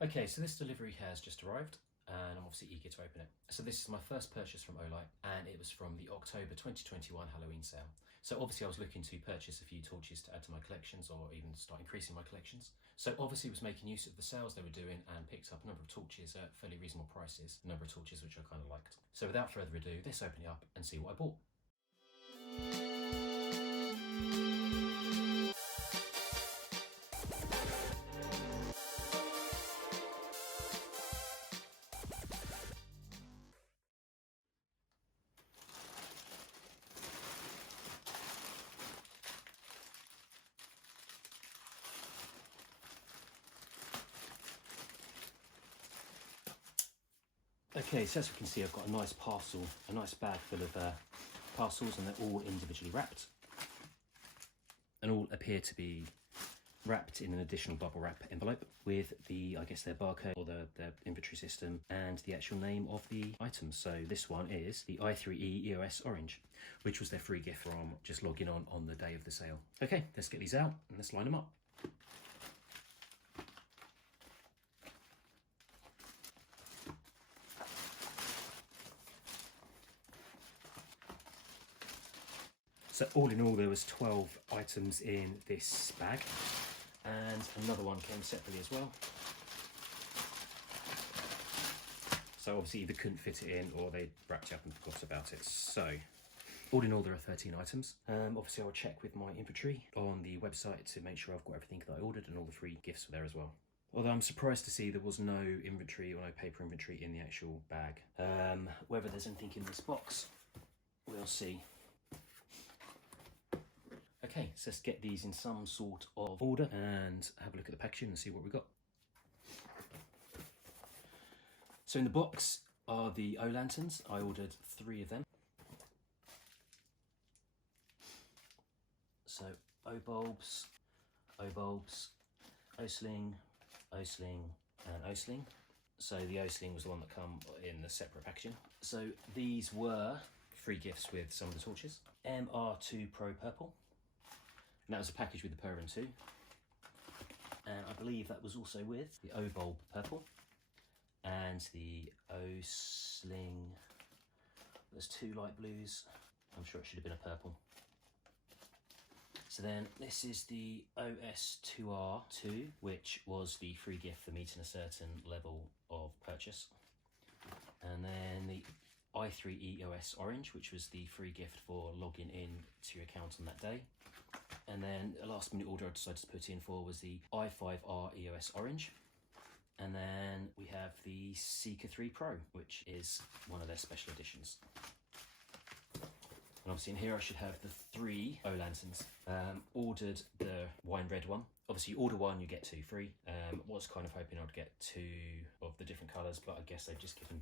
Okay, so this delivery has just arrived and I'm obviously eager to open it. So this is my first purchase from Olight and it was from the October 2021 Halloween sale. So obviously I was looking to purchase a few torches to add to my collections or even start increasing my collections. So obviously was making use of the sales they were doing and picked up a number of torches at fairly reasonable prices, a number of torches which I kind of liked. So without further ado, let's open it up and see what I bought. Okay, so as you can see, I've got a nice parcel, a nice bag full of parcels, and they're all individually wrapped. And all appear to be wrapped in an additional bubble wrap envelope with the, I guess, their barcode or their inventory system and the actual name of the items. So this one is the i3E EOS Orange, which was their free gift from just logging on the day of the sale. Okay, let's get these out and let's line them up. So all in all, there was 12 items in this bag, and another one came separately as well. So obviously either couldn't fit it in or they wrapped it up and forgot about it. So all in all, there are 13 items. Obviously I'll check with my inventory on the website to make sure I've got everything that I ordered and all the free gifts were there as well. Although I'm surprised to see there was no inventory or no paper inventory in the actual bag. Whether there's anything in this box, we'll see. Okay, so let's get these in some sort of order and have a look at the packaging and see what we've got. So in the box are the O-lanterns. I ordered 3 of them. So O-bulbs, O-sling, O-sling and O-sling. So the O-sling was the one that come in the separate packaging. So these were free gifts with some of the torches. MR2 Pro Purple. And that was a package with the Purrin 2. And I believe that was also with the O-bulb Purple and the O-sling. There's 2 light blues. I'm sure it should have been a purple. So then this is the OS2R2, which was the free gift for meeting a certain level of purchase. And then the i3E EOS Orange, which was the free gift for logging in to your account on that day. And then a last minute order I decided to put in for was the i5R EOS Orange. And then we have the Seeker 3 Pro, which is one of their special editions. And obviously in here I should have the 3 O-lanterns. Ordered the wine red one. Obviously you order 1, you get 2 free. Was kind of hoping I'd get 2 of the different colours, but I guess they've just given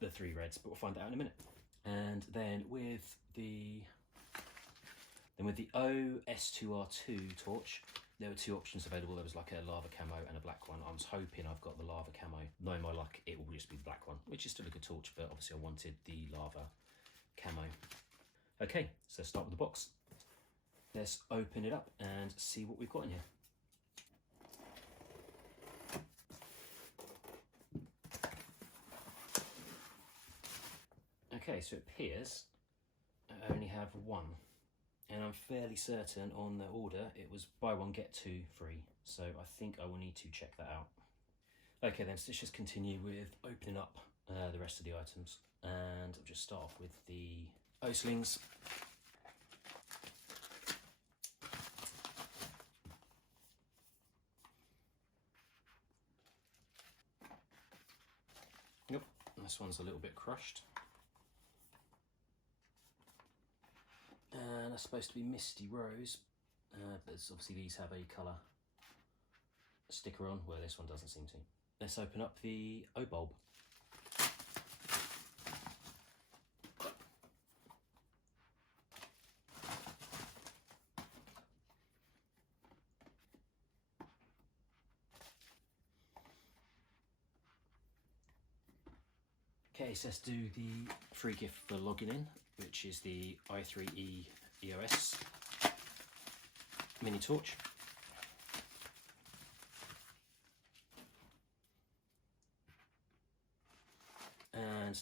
the 3 reds, but we'll find that out in a minute. And then with the OS2R2 torch, there were 2 options available. There was like a lava camo and a black one. I was hoping I've got the lava camo. Knowing my luck, it will just be the black one, which is still a good torch, but obviously I wanted the lava camo. Okay, so let's start with the box. Let's open it up and see what we've got in here. Okay, so it appears I only have 1. And I'm fairly certain on the order it was buy 1 get 2 free, so I think I will need to check that out. Okay then, so let's just continue with opening up the rest of the items, and I'll just start off with the O-slings. Yep, this one's a little bit crushed. And that's supposed to be Misty Rose. There's obviously these have a colour sticker on, where this one doesn't seem to. Let's open up the O-bulb. Okay, so let's do the free gift for logging in, which is the i3E EOS mini torch.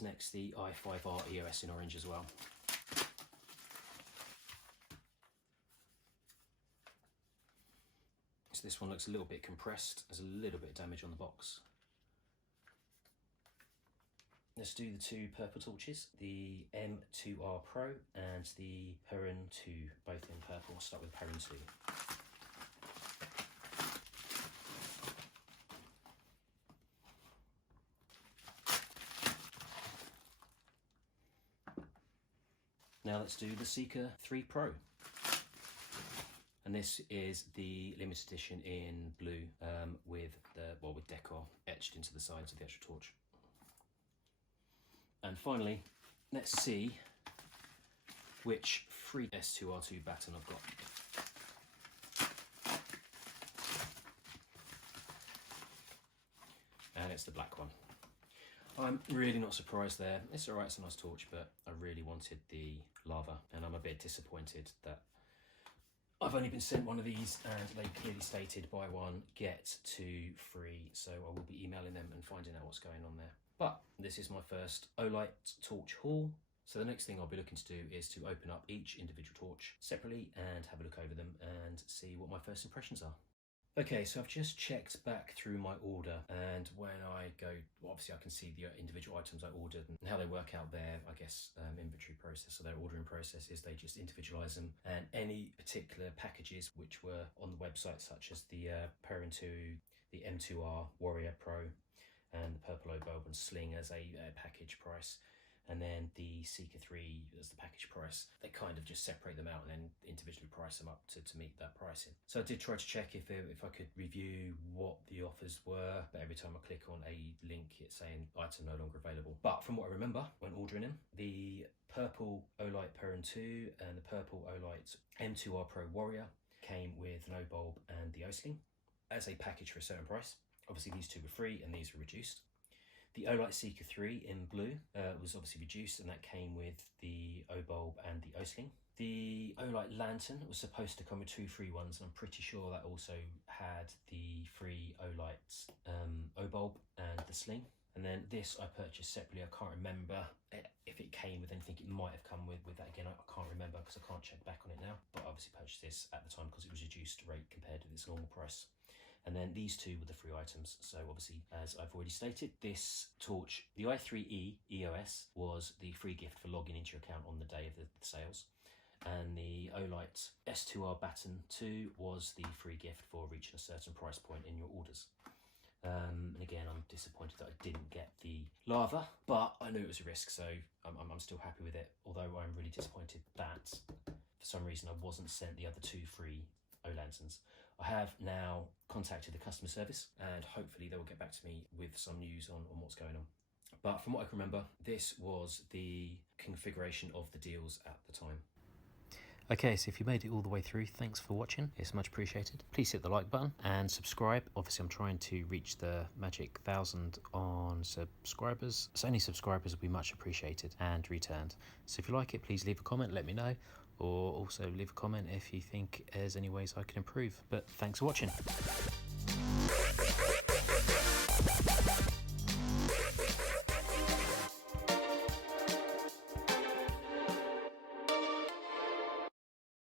and next the i5R EOS in orange as well. So this one looks a little bit compressed, there's a little bit of damage on the box. Let's do the two purple torches, the M2R Pro and the Perrin 2, both in purple. I'll start with Perrin 2. Now let's do the Seeker 3 Pro. And this is the limited edition in blue with decor etched into the sides of the actual torch. And finally, let's see which free S2R2 baton I've got. And it's the black one. I'm really not surprised there. It's alright, it's a nice torch, but I really wanted the lava, and I'm a bit disappointed that I've only been sent one of these and they clearly stated buy one, get two free, so I will be emailing them and finding out what's going on there. But this is my first Olight torch haul. So the next thing I'll be looking to do is to open up each individual torch separately and have a look over them and see what my first impressions are. Okay, so I've just checked back through my order, and when I go, obviously I can see the individual items I ordered and how they work out their, I guess, inventory process. So their ordering process is they just individualise them, and any particular packages which were on the website, such as the Perrin 2, the M2R Warrior Pro, and the Purple Bulb and Sling as a package price, and then the Seeker 3 as the package price, they kind of just separate them out and then individually price them up to meet that pricing. So I did try to check if I could review what the offers were, but every time I click on a link it's saying item no longer available. But from what I remember when ordering them, the purple Olight Perrin 2 and the purple Olight M2R Pro Warrior came with no bulb and the O-Sling as a package for a certain price. Obviously these two were free and these were reduced. The Olight Seeker 3 in blue was obviously reduced, and that came with the O-Bulb and the O-Sling. The Olight Lantern was supposed to come with two free ones, and I'm pretty sure that also had the free Olight O-Bulb and the Sling. And then this I purchased separately. I can't remember if it came with anything. It might have come with that again. I can't remember because I can't check back on it now. But I obviously purchased this at the time because it was reduced rate compared to its normal price. And then these two were the free items. So obviously, as I've already stated, this torch, the i3E EOS, was the free gift for logging into your account on the day of the sales. And the Olight S2R Baton 2 was the free gift for reaching a certain price point in your orders. And again, I'm disappointed that I didn't get the lava, but I knew it was a risk, so I'm still happy with it. Although I'm really disappointed that for some reason I wasn't sent the other two free O-Lanterns. I have now contacted the customer service and hopefully they will get back to me with some news on what's going on. But from what I can remember, this was the configuration of the deals at the time. Okay, so if you made it all the way through, thanks for watching. It's much appreciated. Please hit the like button and subscribe. Obviously, I'm trying to reach the magic 1,000 on subscribers. So any subscribers will be much appreciated and returned. So if you like it, please leave a comment, let me know. Or also leave a comment if you think there's any ways I can improve. But thanks for watching.